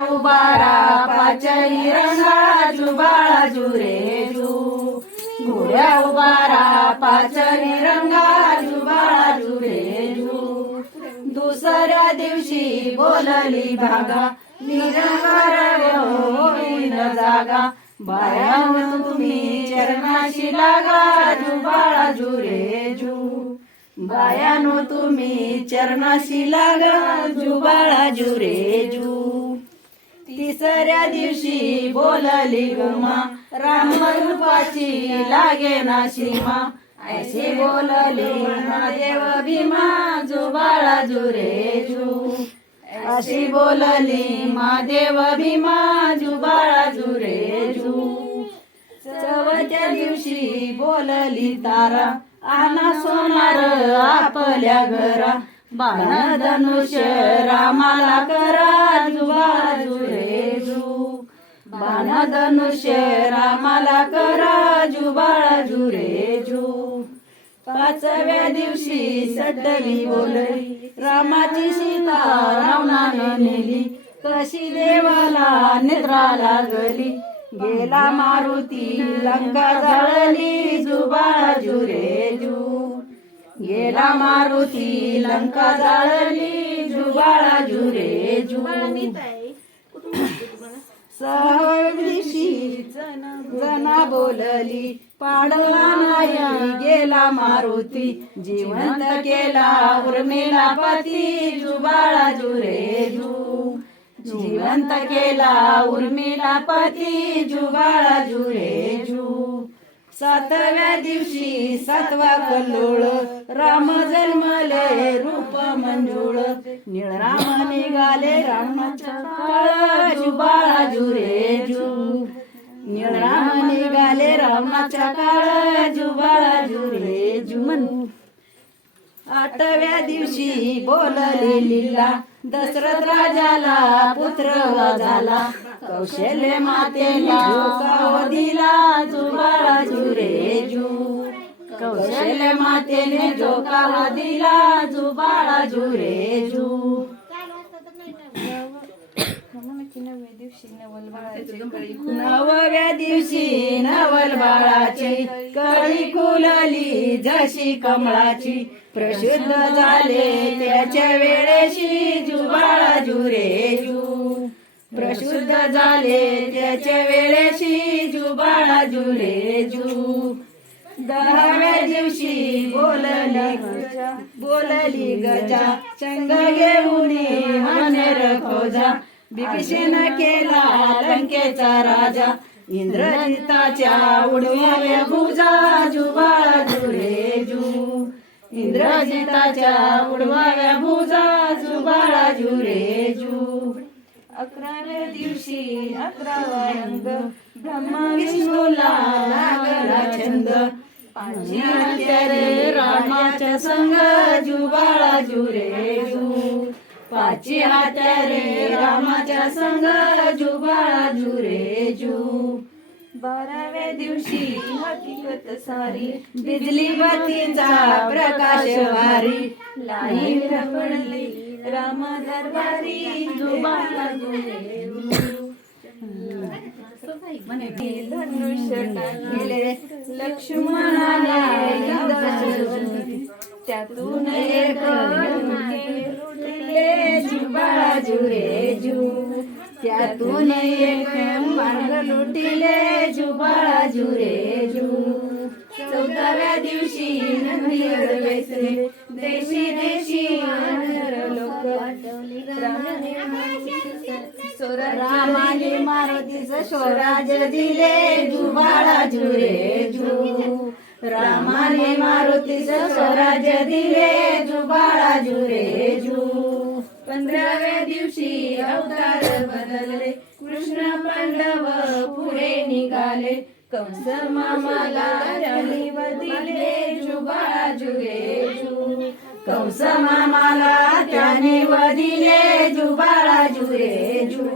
उबारा पाचही रंगा जुबाळा जुरे जू घोड्या उबारा पाचही रंगा जुबाळा जुरे जू दुसऱ्या दिवशी बोलली भागा निरंगार जागा. बाया तुम्ही चरणाशी लागा जुबाळा जुरे जू बायानो तुम्ही चरणाशी लागा जुबाळा जुरे जू तिसऱ्या दिवशी बोलली गुमा रामरूपाची लागे ना सीमा. ऐशी बोलली महादेव भीमा जुबाळा जुरे जू. अशी बोलली महादेव भीमा जुबाळा जुरे जू. चवथ्या दिवशी बोलली तारा आना सोनार आपल्या घरा. बाण धनुष रामाला बाण धनुष्य रामाला करा जुबाळा जुरे जू पाचव्या दिवशी सटली बोलली रामाची सीता रावणाने नेली. कशी देवाला निद्रा लागली गेला मारुती लंका जळली जुबाळा जुरे जू गेला मारुती लंका जाळली जुबाळा जुरे जू जना बोलली. पाडला नाही गेला मारुती. जिवंत केला उर्मिला पती जुबाळा जुरे जू जिवंत केला उर्मिला पती जुबाळा जुरे जू सातव्या दिवशी सातवा कल्लोळ राम जन्मले रूप मंजुळ. निळराम निघाले रामाच्या काळा जुबाळा जुरे जू निघाले रावणाच्या काळाजू बाळाजू जुरे जू आठव्या दिवशी बोलले लिला दशरथ राजाला पुत्र झाला कौशल्य मातेला झोकाव दिला जुबाळा जुरे जू कौशल्य मातेने झोकाव दिला जुबाळा जुरे नवव्या दिवशी नवल बाळाची कळी खुलली जशी कमळाची. प्रसिद्ध झाले त्याच्या वेळेशी जुबाळा जुरे जू. प्रशुद्ध झाले त्याच्या वेळेशी जुबाळा जुरे जू. दहाव्या दिवशी बोलली गजा बोलली गजा चंग घेऊन खोजा बिभीषण केला लंकेचा राजा इंद्रजिताच्या उडव्या भुजा जुबाळा जुरे जू इंद्रजिताच्या उडवाव्या भुजा जुबाळा जुरे जू अकराव्या दिवशी अकरावा रंग ब्रह्मा विष्णूला लागला छंद पाचवी रामाच्या संग जुबाळा जुरे जू पाची हात रे रामाच्या संग जुबाळा जुरे जू. बाराव्या दिवशी हकीकत सारी बिजली बत्तीचा प्रकाश वारी लाई पडली रामा दरबारी जुबाळा जुरे धनुष्य टाकले लक्ष्मणाला त्यातून एक जुबाळा त्यातून एक मार्ग लुटिले जुबाळा जुरेजू चौदाव्या दिवशी नदीवर बेसले. देशी देशी लोक रामाने मारुतीच स्वराज दिले जुबाळा जुरेजू रामाने मारुतीच स्वराज दिले जुबाळा जुरेजू पंधराव्या दिवशी अवतार बदलले. कृष्ण पांडव पुढे निघाले. कंस मामाला त्यांनी दिले जुबाळा जुरे कंस मामाला त्याने वदिले जुबाळा जुरे जू.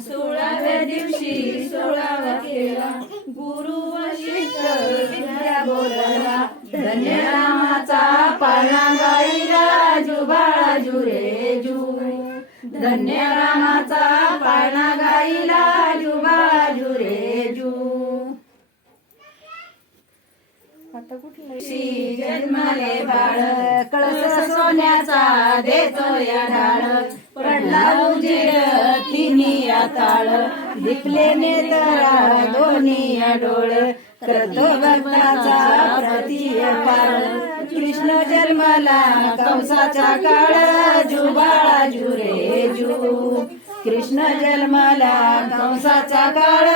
सोळाव्या दिवशी सोळावा केला. गुरु वशिष्ठ विद्या बोलला धन्य रामाचा धन्य रामाचा पाळणा गाईला जू बाजू रे जू. आता कुठली? जन्मले बाळ कळस सोन्याचा देतो या ढाळ. पडला उजेड तिन्ही या ताळ. दिपले नेतळा दोन्ही डोळ. करतो भक्ताचा प्रतीय पाळ. कृष्ण जन्मला कंसाचा काळ. जुबाळा जुरे जू. कृष्ण जन्मला कंसाचा काळ.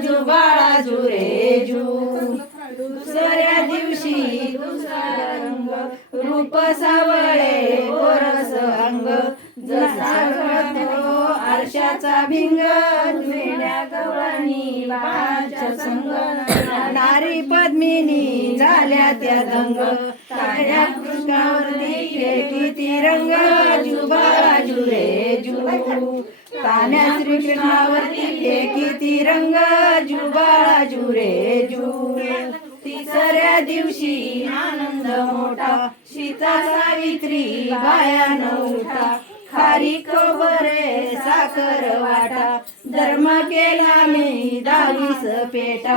जुबाळा जुरे जू. दुसऱ्या दिवशी दुसरा रंग. रूप सावळे पोरस अंग. जसा कळतो आरशाचा भिंग वेड्या गवळणी बाळाच्या संग. नारी पद्मिनी झाल्या त्या दंग. काळ्या कृष्णावरती किती रंग. जुबाळा जुरे जू कान्या श्रीकृष्णावरती किती रंग. जुबाळा जुरे जू तिसऱ्या दिवशी आनंद मोठा. सीता सावित्री बाया नवटा खारी बरे साखर वाटा. धर्म केला मी दावीस पेटा.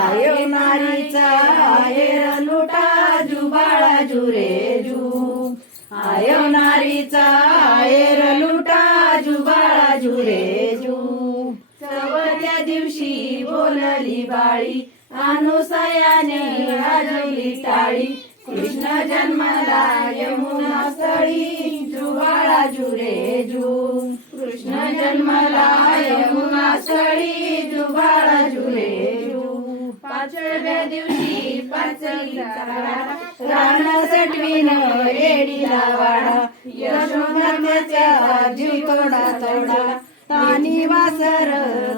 आयो नारीचा आयर लुटा जुबाळा जुरे जू. आयो नारीचा आयर लुटा जुबाळा जुरे जू. चवथ्या दिवशी बोलली बाळी अनुसयाने वाजवली टाळी. कृष्ण जन्मला यमुना स्थळी बाळाजू जुरे जू. कृष्ण जन्मला यमुना जू. पाचव्या दिवशी पाचवीचा सटवीन वाडा. जीव तोडा तोडा. तानी वासर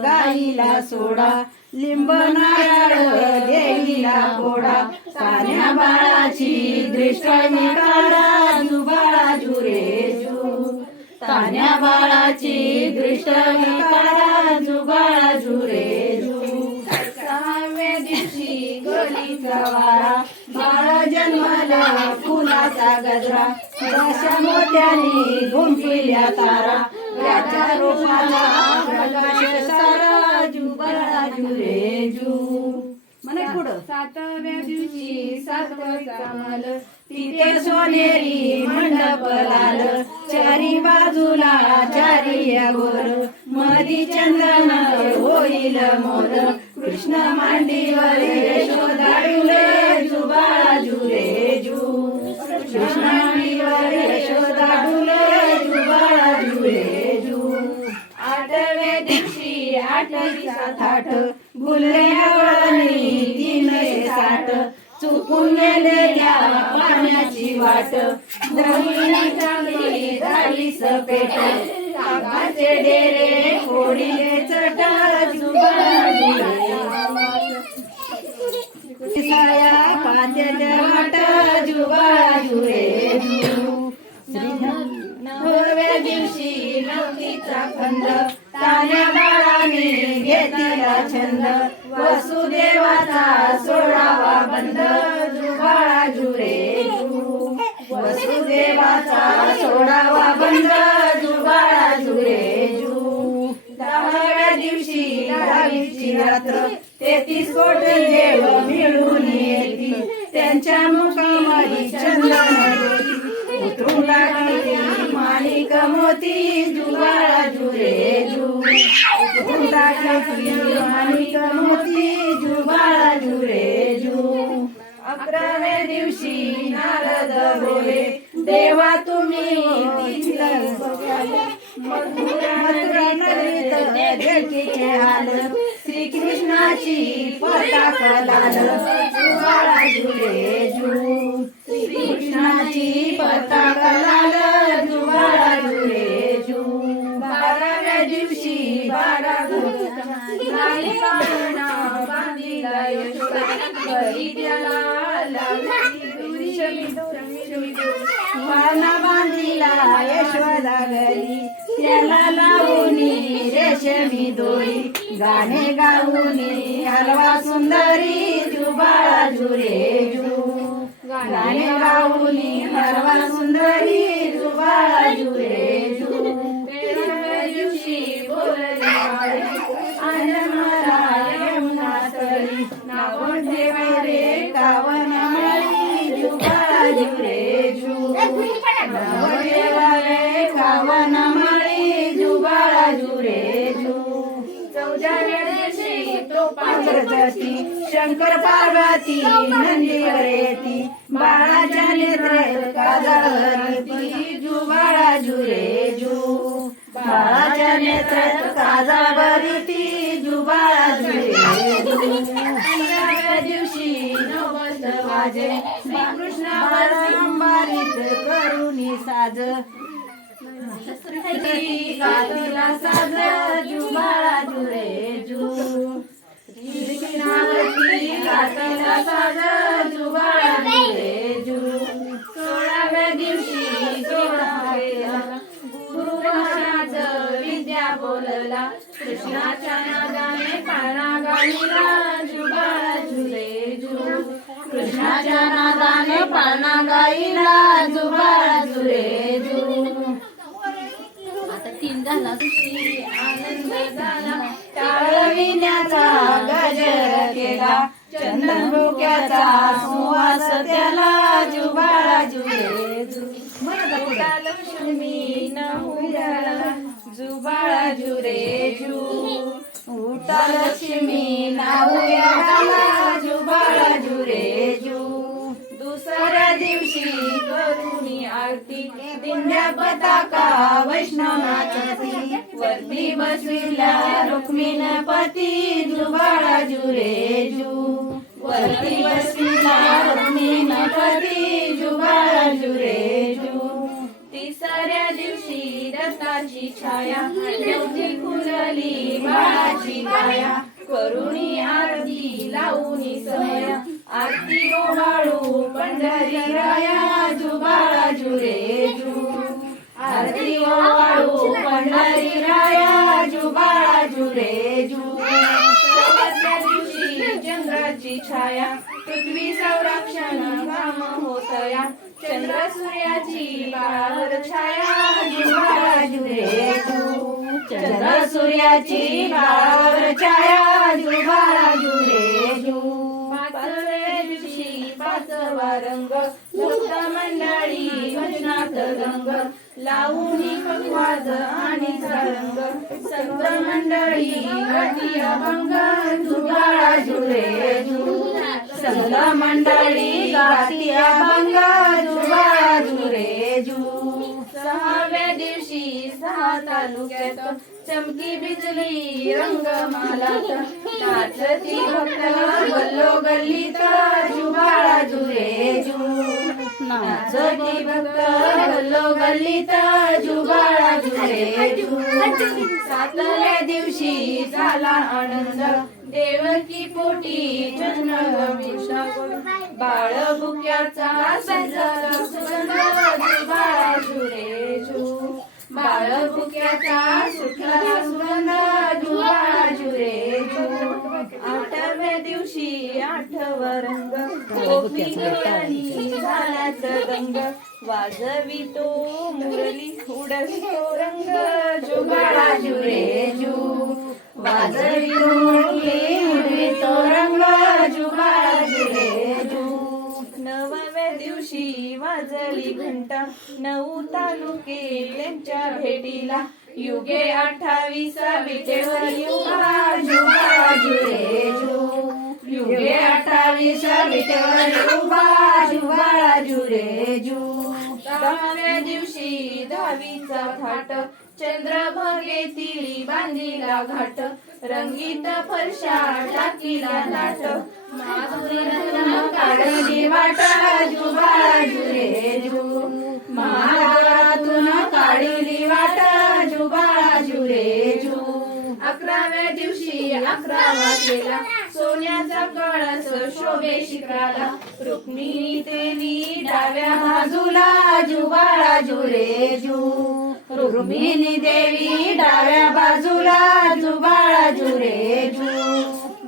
गाईला सोडा. लिंब नारळ देवीला पोडा साऱ्या बाळाची दृष्ट मी जुबाळा जुरे तान्या बाळाची दृष्ट मी काढा जुबाळा जुरे सहाव्या दिवशी गलीचा वारा बाळा जन्माला फुलाचा गजरा. दशा मोत्याने घुमपिल्या तारा. त्याच्या रूपाला प्रकाश सारा जुबाळा जुरे जू. म्हणे पुढं. सातव्या दिवशी सातवचा मल तिथे सोनेरी मंडप लाल. चारी बाजूला चारी गोर. मधी चंदन होईल मोर. कृष्ण मांडीवर यशोदाडुले जुबा कागाचे डेरे फोडीले चटा साया पात्याच्या वाटा जुबाळा जुरे तेहतीस कोटी देव मिळून येती त्यांच्या मुखामध्ये चंदन ज्योती मोती जुगाळा जुरे जू. मोती जुगाळा जुरे जू. अकराव्या दिवशी नारद बोले देवा तुम्ही मधुरा नगरीत देखील आल श्रीकृष्णाची पताका लाल जुगाळा जुरे जू श्रीकृष्णाची पताका लाल बाराव्या दिवशी बारा लाली पाळणा बांधिला त्याला पाळणा बांधिला यशोदा घरी. त्याला लावूनी रेशमी दोरी गाणे गाऊनी हलवा सुंदरी जुबाळा जुरे जू गाणे गाऊनी हलवा सुंदरी जुबाळा जुरे शंकर पार्वती नंदीवरेती बाळाच्या नेत्र काजळवरती जू बाळा जुरे जू बाळाच्या नेत्रात काजळवरती जू बाळा जुरे दिवशी नवस वाजे श्रीकृष्ण बाळांबारीत करुणी साज. कातीला साज जू बाळा जुरे जू जू सोळाव्या दिवशी विद्या बोलला कृष्णाच्या नादाने पाळणा गाईला जुबाळा जुले. जू कृष्णाच्या नादाने पाळणा गाईला जुबाळा जुले. जू आता तीन झाला. आनंद झाला. टाळविण्याचा गजर चंदन डोक्याचा सुवास त्याला जुबाळा जुले लक्ष्मी जुबाळा जुरे जू उठा लक्ष्मी नाव जुबाळा जुरे जू दुसऱ्या दिवशी करुणी आरती दिंड्या पताका वैष्णवनाची बसविला रुक्मिणपती जुबाळा जुरे जू वरती बसविला रुक्मिणपती जुबाळा जुरे जू तिसऱ्या दिवशी दत्ताची छाया देवती फुलली बाळाची माया. करुणी आरती लावूनी सया आरती गोवाळू पंढरी राया जुबाळा जुरे जू आरती गोवाळू पंढरी राया जुबाळा जुरे जू दिवशी चंद्राची छाया पृथ्वी संरक्षण काम होतया. चंद्र सूर्याची बाळावर छाया जुबाळा जुरे जू चंद्र सूर्याची बाळावर छाया जुबाळा जुरे जू पाचव्या दिवशी पाचवा रंग मुक्त मंडळी भजनात रंग. लावूनी पक्वाज आणि सारंग संत मंडळी गती अभंग जुगाळा जुरे जू. संत मंडळी गाती अभंग जुगाळा जुरे जू. सहाव्या दिवशी सहा तालुक्यात चमकी बिजली रंग मालात नाचती भक्त गल्लो गल्लीत गल्लो गल्लीत जुबाळा जुरे जू सातव्या दिवशी झाला आनंद. देवकी पोटी जन्म बाळ बुक्याचा जुबाळा जुरे जू बाळ बुक्याचा सुटला सुगंध जुबाळा जुरे आठव्या दिवशी आठवा रंग. झालाच रंग. वाजवितो मुरली उडवितो रंग जुबाळा जुरे जू वाजवितो मुरली उडवितो रंग जुबाळा जुरे जू. नवव्या दिवशी वाजली घंटा नऊ तालुके त्यांच्या भेटीला. युगे अठ्ठावीस विटेवर युगा जुगा जुरे जू. युगे अठ्ठावीस विटेवर युगा दहावीचा घाट. चंद्रभागे तिळी बांधिला घाट. रंगीत फरशा टाकीला लाट. माधुरी वाट काढली बाजू रे जुरे जू अकराव्या दिवशी अकरावा केला सोन्याचा कळस शोभे शिखराला रुक्मिणी देवी डाव्या बाजूला जुबाळा जुरे जू रुक्मिणी देवी डाव्या बाजूला जुबाळा जुरे जू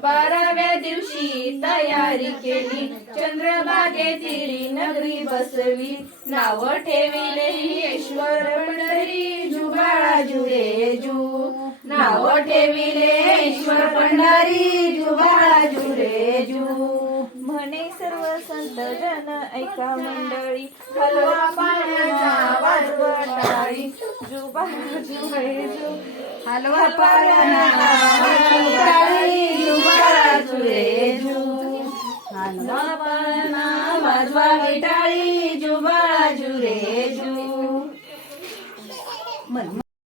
बाराव्या दिवशी तयारी केली. चंद्रभागेतील नगरी बसवी नाव ठेविले ईश्वर पंढरी जुबाळा जुरे जू जन मंडळी हलवा पाण्याचा वाजवटाळी जुबाळा जुरे जू. हलवा पाण्याचा वाजवटाळी वाजवा विटाळी जुबा जुरे जू.